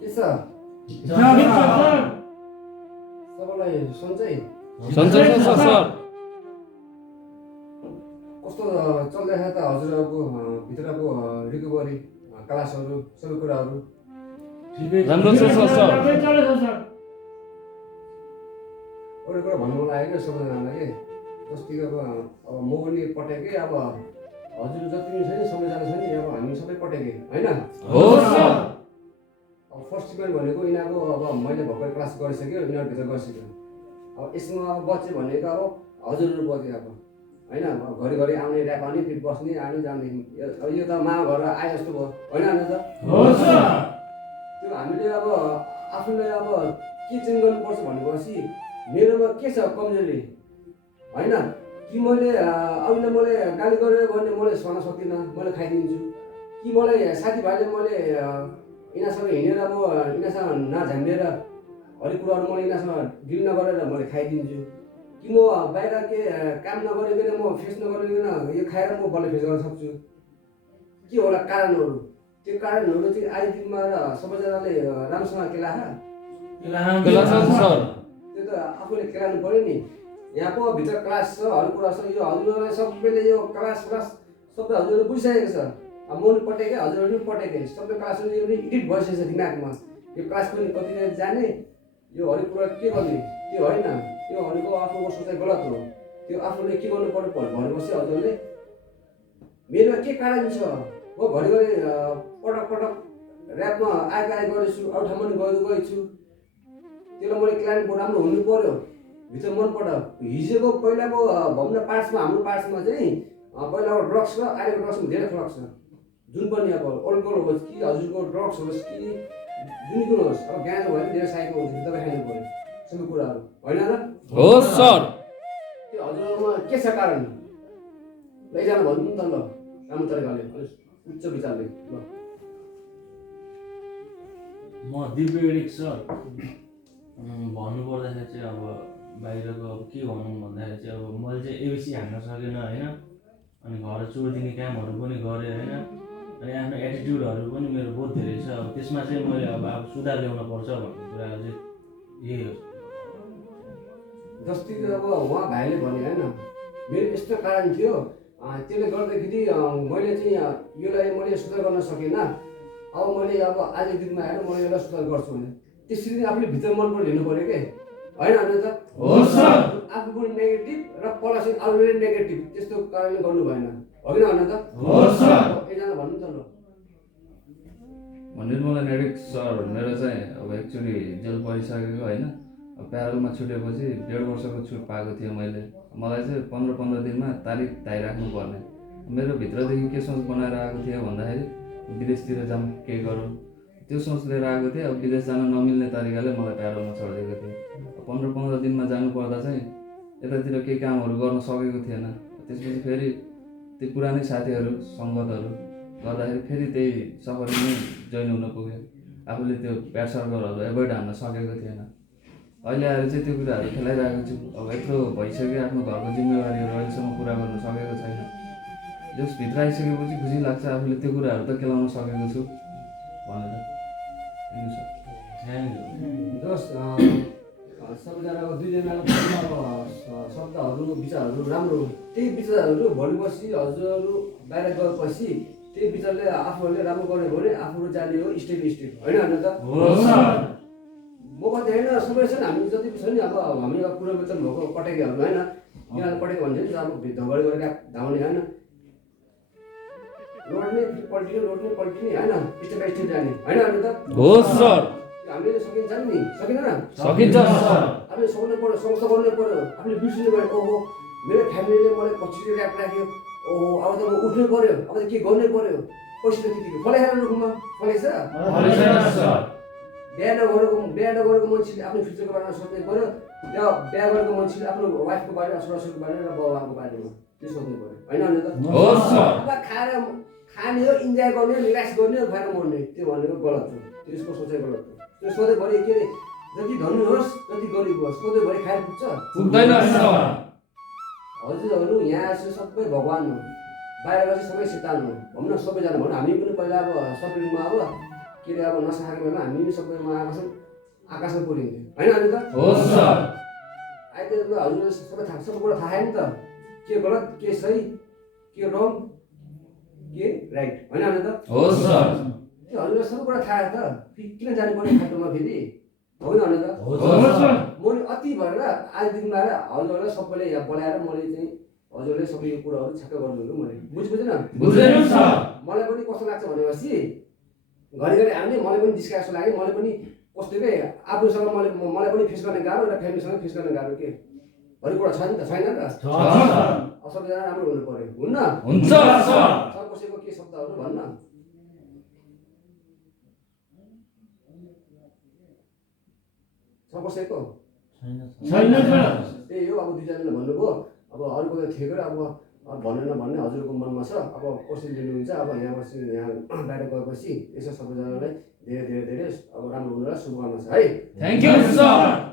के छ सबैलाई सन्चै सन्चै छ सर। कस्तो चल्दैछ त हजुरहरूको भित्रको रिकभरी क्लासहरू सबै कुराहरू राम्रो छ सर। अरू कुरा भन्नु मन लागेको सबैजनालाई के जस्तै अब म पनि पटेकै अब हजुर जति पनि छ नि सबैजना छ नि अब हामी सबै पटेकै होइन हो सर। अब फर्स्ट इयर भनेको यिनीहरूको अब मैले भर्खर क्लास गरिसक्यो यिनीहरूभित्र गइसक्यो अब यसमा अब बच्यो भनेको अब हजुरहरू बच्यो अब होइन अब घरिघरि आउने ऱ्याप आउने फेरि बस्ने आउने जाने अब यो त मामा घर आए जस्तो भयो होइन त त्यो हामीले अब आफूलाई अब के चेन्ज गर्नुपर्छ भनेपछि मेरोमा के छ कमजोरी होइन कि मैले अघिल्लो मैले गाली गरेर गर्ने मैले सहन सक्दिनँ मैले खाइदिन्छु कि मलाई साथीभाइले मैले यिनीहरूसँग हिँडेर म यिनीहरूसँग नझाम्बिएर हरेक कुराहरू मैले यिनीहरूसँग डिल नगरेर मैले खाइदिन्छु कि म बाहिर के काम नगरिकन म फेस नगरिकन यो खाएर म बल्ल फेस गर्न सक्छु के होला कारणहरू त्यो कारणहरू चाहिँ आजको दिनमा सबैजनाले राम्रोसँग केलाछ सर। त्यो त आफूले केलाउनु पऱ्यो नि यहाँको भित्र क्लास छ हर कुरा छ यो हजुरहरूलाई सबैले यो क्लास सबै हजुरहरूले बुझिसकेको छ अब म पनि पटेकै हजुरहरू पनि पटेकै सबै क्लासहरू यो पनि एडिट भइसकेको छ दिमागमा यो क्लास पनि कतिले जाने यो हरेक कुरा के गर्ने त्यो होइन त्यो भनेको आफूको सोचाइ गलत हो त्यो आफूले के गर्नु पर्यो भनेपछि हजुरले मेरोमा के कारण छ म घरिघरि पटक पटक ऱ्यापमा आएको गरेछु अरू ठाउँमा पनि गएछु त्यसलाई मैले क्लाइन्ट राम्रो हुनु पर्यो भित्र मनबाट हिजोको पहिलाको भनौँ न पार्ट्समा हाम्रो पार्ट्समा चाहिँ पहिलाको ड्रग्स र अहिलेको ड्रग्समा धेरै फरक छ जुन पनि अब अल्कोहल होस् कि हजुरको ड्रग्स होस् कि जुन कुरो होस् अब गाँजा भयो भने धेरै साइको हुन्छ तपाईँ खानु पऱ्यो सबै कुराहरू होइन र हो सर। त्यो हजुरमा के छ कारण लैजानु भन्नु नि त ल राम्रो तरिकाले अलिक उच्च विचारले ल म दिव्य एडिक सर भन्नु पर्दाखेरि चाहिँ अब बाहिरको अब के भनौँ भन्दाखेरि चाहिँ अब मैले चाहिँ एबिसी हान्न सकेन होइन अनि घर चोरिदिने कामहरू पनि गरेँ होइन अनि आफ्नो एटिट्युडहरू पनि मेरो बहुत धेरै छ अब त्यसमा चाहिँ मैले अब सुधार ल्याउन पर्छ भन्ने कुरा चाहिँ यही हो जस्तै अब उहाँ भाइले भने होइन मेरो यस्तो कारण थियो त्यसले गर्दाखेरि मैले चाहिँ योलाई मैले सुधार गर्न सकेन अब मैले अब आजको दिनमा आएर मैले यसलाई सुधार गर्छु भने त्यसरी नै आफूले भित्र मनबाट लिनु पऱ्यो कि होइन होइन त हो सर। आफू पनि नेगेटिभ र पलासी अरूले नेगेटिभ त्यस्तो कारणले गर्नु भएन होइन होइन त हो सर। एकजना भन्नु त ल निर्मला नेडिक सर मेरो चाहिँ अब एक्चुअली जेल परिसकेको होइन प्यारोलमा छुटेपछि 1.5 वर्षको छुट पाएको थिएँ मैले मलाई चाहिँ 15 दिनमा तारिक धाइराख्नु पर्ने मेरो भित्रदेखि के सोच बनाएर आएको थियो भन्दाखेरि विदेशतिर जाऊँ के गरौँ त्यो सोच लिएर आएको थिएँ अब विदेश जान नमिल्ने तरिकाले मलाई प्यारोलमा छोडिदिएको थियो 15 दिनमा जानुपर्दा चाहिँ यतातिर केही कामहरू गर्न सकेको थिएन त्यसपछि फेरि त्यो पुरानै साथीहरू सङ्गतहरू गर्दाखेरि फेरि त्यही सफरिङमै जोइन हुन पुग्यो आफूले त्यो ब्याड सर्कलहरू एभोइड हान्न सकेको थिएन अहिले आएर चाहिँ त्यो कुराहरू खेलाइरहेको छु अब यत्रो भइसक्यो आफ्नो घरको जिम्मेवारीहरू अहिलेसम्म पुरा गर्न सकेको छैन जस भित्र आइसकेपछि खुसी लाग्छ आफूले त्यो कुराहरू त केलाउन सकेको छु भनेर थ्याङ्क यू जस सबैजनाको दुईजनाको शब्दहरू विचारहरू राम्रो त्यही विचारहरू भोलि पर्सि हजुरहरू बाहिर गएपछि त्यही विचारले आफूहरूले राम्रो गर्ने भने आफूहरू जाने हो स्टेप होइन होइन त म कति होइन सबै छ नि हामी जति पनि छ नि अब हामी अब पुरो वेतन भएको पटेकेहरू होइन यिनीहरू पटेको भन्छ नि अब ढगडी गरेर धाउने होइन रोड्ने पल्टिने होइन स्टेप बाई स्टेप जाने होइन होइन त हो सर। हामीले सकिन्छ नि सकिँदैन सकिन्छ सर। आफूले सक्नु पऱ्यो सँगसँगै गर्नु पऱ्यो आफूले बिर्सिनु पऱ्यो ओहो मेरो फ्यामिलीले मलाई पछिल्लो ऱ्याप राख्यो ओहो अब त म उठ्नु पऱ्यो अब त के गर्नै पऱ्यो पैसा त त्यतिको फलाइहाल्नु रुखमा फलाइछ बिहा नगरेको मान्छेले आफ्नो फ्युचरको बारेमा सोच्नु पऱ्यो र बिहा गरेको मान्छेले आफ्नो वाइफको बारेमा छोराछोरीको बारेमा र बाबुआमाको बारेमा त्यो सोच्नु पऱ्यो होइन होइन त हो सर। अब खाएर खाने हो इन्जोय गर्ने रिल्याक्स गर्ने हो खाएर मर्ने त्यो भनेको गलत हो त्यसको सोचाइ गलत हो त्यो सधैँभरि के अरे जति धनी होस् जति गरिब होस् सधैँभरि खाएर पुग्छ पुग्दैन सर। हजुरहरू यहाँ चाहिँ सबै भगवान् हो बाहिर चाहिँ सबै शैतान हो भनौँ न सबैजना भनौँ हामी पनि पहिला अब सपिङमा अब के अरे अब नसाएको बेला हामी सबैमा आकाशमा पुरिन्थ्यो होइन अनि त हो सर अहिले त हजुरले सबै कुरा थाहा नि त के गलत के सही के रङ के राइट होइन अनि त हो सर त्यो हजुरलाई सबै कुरा थाहा त किन जानु पर्ने खाटोमा फेरि होइन अनि त हो सर मैले अति भएर आजदेखि आएर हजुरहरूलाई सबैले यहाँ बोलाएर मैले चाहिँ हजुरले सबै यो कुराहरू छक्क गर्नुहुन्थ्यो मैले बुझेन बुझेन सर मलाई पनि कस्तो लाग्छ भनेपछि घरिघरि हामीले मलाई पनि जिस्का जस्तो लाग्यो मलाई पनि कस्तो के आफूसँग मलाई पनि फेस गर्ने गाह्रो र फ्यामिलीसँग फेस गर्ने गाह्रो के हरेक कुरा छ नि त छैन नि त सबैजना राम्रो हुनु पर्यो हुन्न हुन्छ सर सर कसैको के शब्दहरू भन्न छ कसैको छैन सर त्यही हो अब दुईजनाले भन्नुभयो अब अरूको त ठिकै अब भनेर भन्ने हजुरको मनमा छ अब कसरी लिनुहुन्छ अब यहाँ बसी यहाँ बाहिर गएपछि यसो सबैजनालाई धेरै धेरै धेरै अब राम्रो हुनुलाई शुभकामना छ है थ्याङ्क यू सर